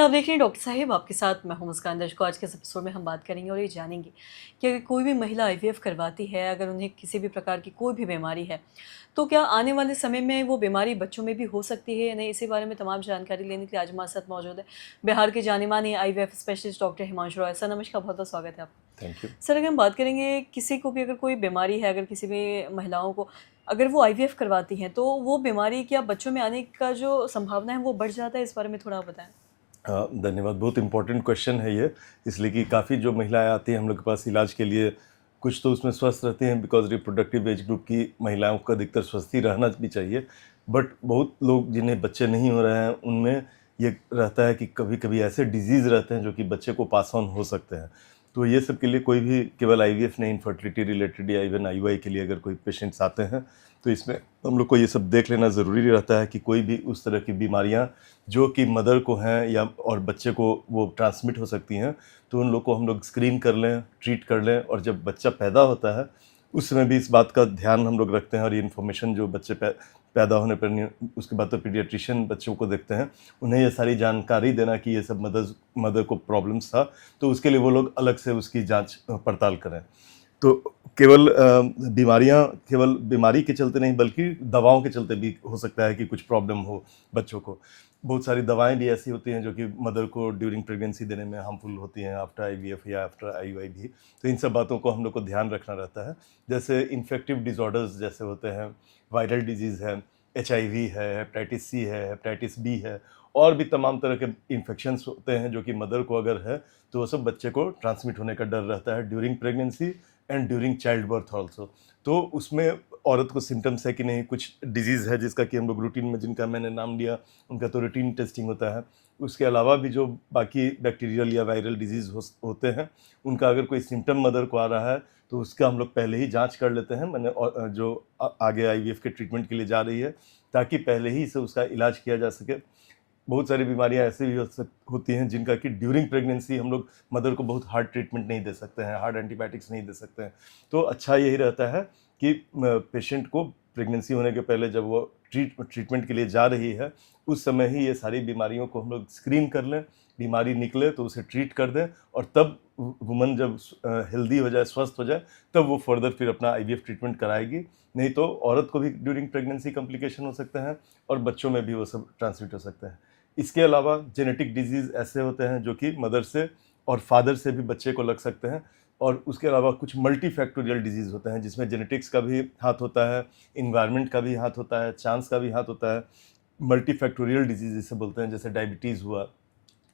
आप देख रहे हैं डॉक्टर साहिब आपके साथ मैं हूं मुस्कान। दर्शकों, आज के इस एपिसोड में हम बात करेंगे और ये जानेंगे कि अगर कोई भी महिला आईवीएफ करवाती है, अगर उन्हें किसी भी प्रकार की कोई भी बीमारी है, तो क्या आने वाले समय में वो बीमारी बच्चों में भी हो सकती है या नहीं। इसी बारे में तमाम जानकारी लेने के लिए आज हमारे साथ मौजूद है बिहार के जाने माने IVF specialist doctor Himanshu Roy. Sir नमस्कार, बहुत बहुत स्वागत है आपका। Thank you. सर, अगर हम बात करेंगे किसी को भी अगर कोई बीमारी है, अगर किसी भी महिलाओं को अगर वो आईवीएफ करवाती हैं, तो वो बीमारी क्या बच्चों में आने का जो संभावना है वो बढ़ जाता है। इस बारे में थोड़ा आप बताएं। हाँ, धन्यवाद। बहुत इम्पोर्टेंट क्वेश्चन है ये, इसलिए कि काफ़ी जो महिलाएं आती हैं हम लोग के पास इलाज के लिए, कुछ तो उसमें स्वस्थ रहती हैं बिकॉज रिप्रोडक्टिव एज ग्रुप की महिलाओं का अधिकतर स्वस्थ ही रहना भी चाहिए। बट बहुत लोग जिन्हें बच्चे नहीं हो रहे हैं उनमें ये रहता है कि कभी कभी ऐसे डिजीज़ रहते हैं जो कि बच्चे को पास ऑन हो सकते हैं। तो ये सब के लिए कोई भी केवल आईवीएफ नहीं, इनफर्टिलिटी रिलेटेड या इवन आईयूआई के लिए अगर कोई पेशेंट्स आते हैं तो इसमें हम लोग को ये सब देख लेना ज़रूरी रहता है कि कोई भी उस तरह की बीमारियां जो कि मदर को हैं या और बच्चे को वो ट्रांसमिट हो सकती हैं, तो उन लोग को हम लोग स्क्रीन कर लें, ट्रीट कर लें, और जब बच्चा पैदा होता है उस समय भी इस बात का ध्यान हम लोग रखते हैं। और ये इन्फॉर्मेशन जो बच्चे पैदा होने पर उसके बाद तो पीडियाट्रिशियन बच्चों को देखते हैं, उन्हें ये सारी जानकारी देना कि ये सब मदर को प्रॉब्लम्स था, तो उसके लिए वो लोग अलग से उसकी जांच पड़ताल करें। तो केवल बीमारियां केवल बीमारी के चलते नहीं बल्कि दवाओं के चलते भी हो सकता है कि कुछ प्रॉब्लम हो बच्चों को। बहुत सारी दवाएं भी ऐसी होती हैं जो कि मदर को ड्यूरिंग प्रेगनेंसी देने में हार्मफुल होती हैं, आफ्टर आईवीएफ या आफ्टर आईयूआई भी। तो इन सब बातों को हम लोग को ध्यान रखना रहता है। जैसे इन्फेक्टिव डिसऑर्डर्स जैसे होते हैं, वायरल डिजीज़ है, एचआईवी है, हेपेटाइटिस सी है, हेपेटाइटिस बी है, और भी तमाम तरह के इन्फेक्शंस होते हैं जो कि मदर को अगर है तो वो सब बच्चे को ट्रांसमिट होने का डर रहता है during pregnancy and during child birth also. तो उसमें औरत को सिम्टम्स है कि नहीं, कुछ डिजीज़ है जिसका कि हम लोग रूटीन में, जिनका मैंने नाम लिया, उनका तो रूटीन टेस्टिंग होता है। उसके अलावा भी जो बाकी बैक्टीरियल या वायरल डिजीज़ होते हैं, उनका अगर कोई सिम्टम मदर को आ रहा है तो उसका हम लोग पहले ही जांच कर लेते हैं, मैंने जो आगे आईवीएफ के ट्रीटमेंट के लिए जा रही है, ताकि पहले ही से उसका इलाज किया जा सके। बहुत सारी बीमारियां ऐसी भी होती हैं जिनका कि ड्यूरिंग प्रेगनेंसी हम लोग मदर को बहुत हार्ड ट्रीटमेंट नहीं दे सकते हैं, हार्ड एंटीबायोटिक्स नहीं दे सकते हैं। तो अच्छा यही रहता है कि पेशेंट को प्रेगनेंसी होने के पहले जब वो ट्रीटमेंट के लिए जा रही है उस समय ही ये सारी बीमारियों को हम लोग स्क्रीन कर लें, बीमारी निकले तो उसे ट्रीट कर दें, और तब वुमन जब हेल्दी हो जाए, स्वस्थ हो जाए, तब वो फर्दर फिर अपना आईवीएफ ट्रीटमेंट कराएगी। नहीं तो औरत को भी ड्यूरिंग प्रेगनेंसी कॉम्प्लिकेशन हो सकते हैं और बच्चों में भी वो सब ट्रांसमिट हो सकते हैं। इसके अलावा जेनेटिक डिजीज़ ऐसे होते हैं जो कि मदर से और फादर से भी बच्चे को लग सकते हैं। और उसके अलावा कुछ मल्टी फैक्टोरियल डिजीज़ होते हैं जिसमें जेनेटिक्स का भी हाथ होता है, इन्वायरमेंट का भी हाथ होता है, चांस का भी हाथ होता है। मल्टी फैक्टोरियल डिजीज़ जिसे बोलते हैं, जैसे डायबिटीज़ हुआ,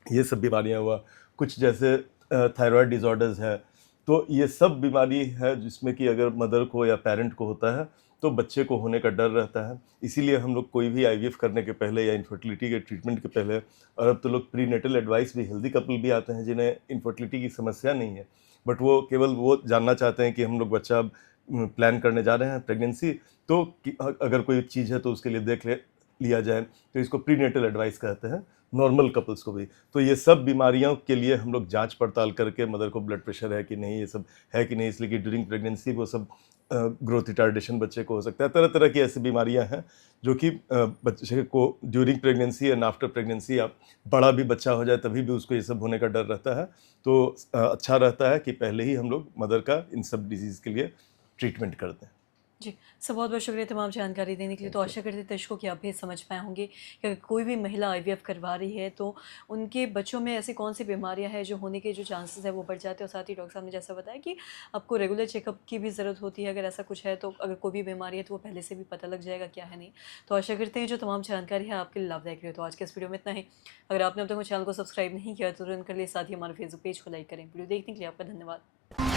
ये सब बीमारियाँ हुआ, कुछ जैसे थायराइड डिसऑर्डर्स है। तो ये सब बीमारी है जिसमें कि अगर मदर को या पेरेंट को होता है तो बच्चे को होने का डर रहता है। इसीलिए हम लोग कोई भी आईवीएफ करने के पहले या इनफर्टिलिटी के ट्रीटमेंट के पहले, और अब तो लोग प्रीनेटल एडवाइस भी, हेल्दी कपल भी आते हैं जिन्हें इनफर्टिलिटी की समस्या नहीं है, बट वो केवल वो जानना चाहते हैं कि हम लोग बच्चा प्लान करने जा रहे हैं प्रेगनेंसी, तो अगर कोई चीज़ है तो उसके लिए देख लिया जाए, तो इसको प्रीनेटल एडवाइस कहते हैं, नॉर्मल कपल्स को भी। तो ये सब बीमारियों के लिए हम लोग जांच पड़ताल करके मदर को ब्लड प्रेशर है कि नहीं, ये सब है कि नहीं, इसलिए कि ड्यूरिंग प्रेगनेंसी वो सब ग्रोथ रिटार्डेशन बच्चे को हो सकता है। तरह तरह की ऐसी बीमारियां हैं जो कि बच्चे को during pregnancy and after pregnancy, आप बड़ा भी बच्चा हो जाए तभी भी उसको ये सब होने का डर रहता है। तो अच्छा रहता है कि पहले ही हम लोग मदर का इन सब डिजीज़ के लिए ट्रीटमेंट कर दें। जी, सर बहुत बहुत शुक्रिया तमाम जानकारी देने के लिए। तो थैंक यू। आशा करते हैं दर्शकों कि आप भी समझ पाए होंगे कि अगर कोई भी महिला आईवीएफ करवा रही है तो उनके बच्चों में ऐसी कौन सी बीमारियां हैं जो होने के जो चांसेस है वो बढ़ जाते हैं। और साथ ही डॉक्टर साहब ने जैसा बताया कि आपको रेगुलर चेकअप की भी ज़रूरत होती है। अगर ऐसा कुछ है तो अगर कोई भी बीमारी है तो वो पहले से भी पता लग जाएगा क्या है नहीं। तो आशा करते हैं जो तमाम जानकारी है आपके लिए लाभदायक रही। तो आज के इस वीडियो में इतना ही। अगर आपने अब तक मेरे चैनल को सब्सक्राइब नहीं किया तो तुरंत कर लिए, साथ ही हमारे फेसबुक पेज को लाइक करें। वीडियो देखने के लिए आपका धन्यवाद।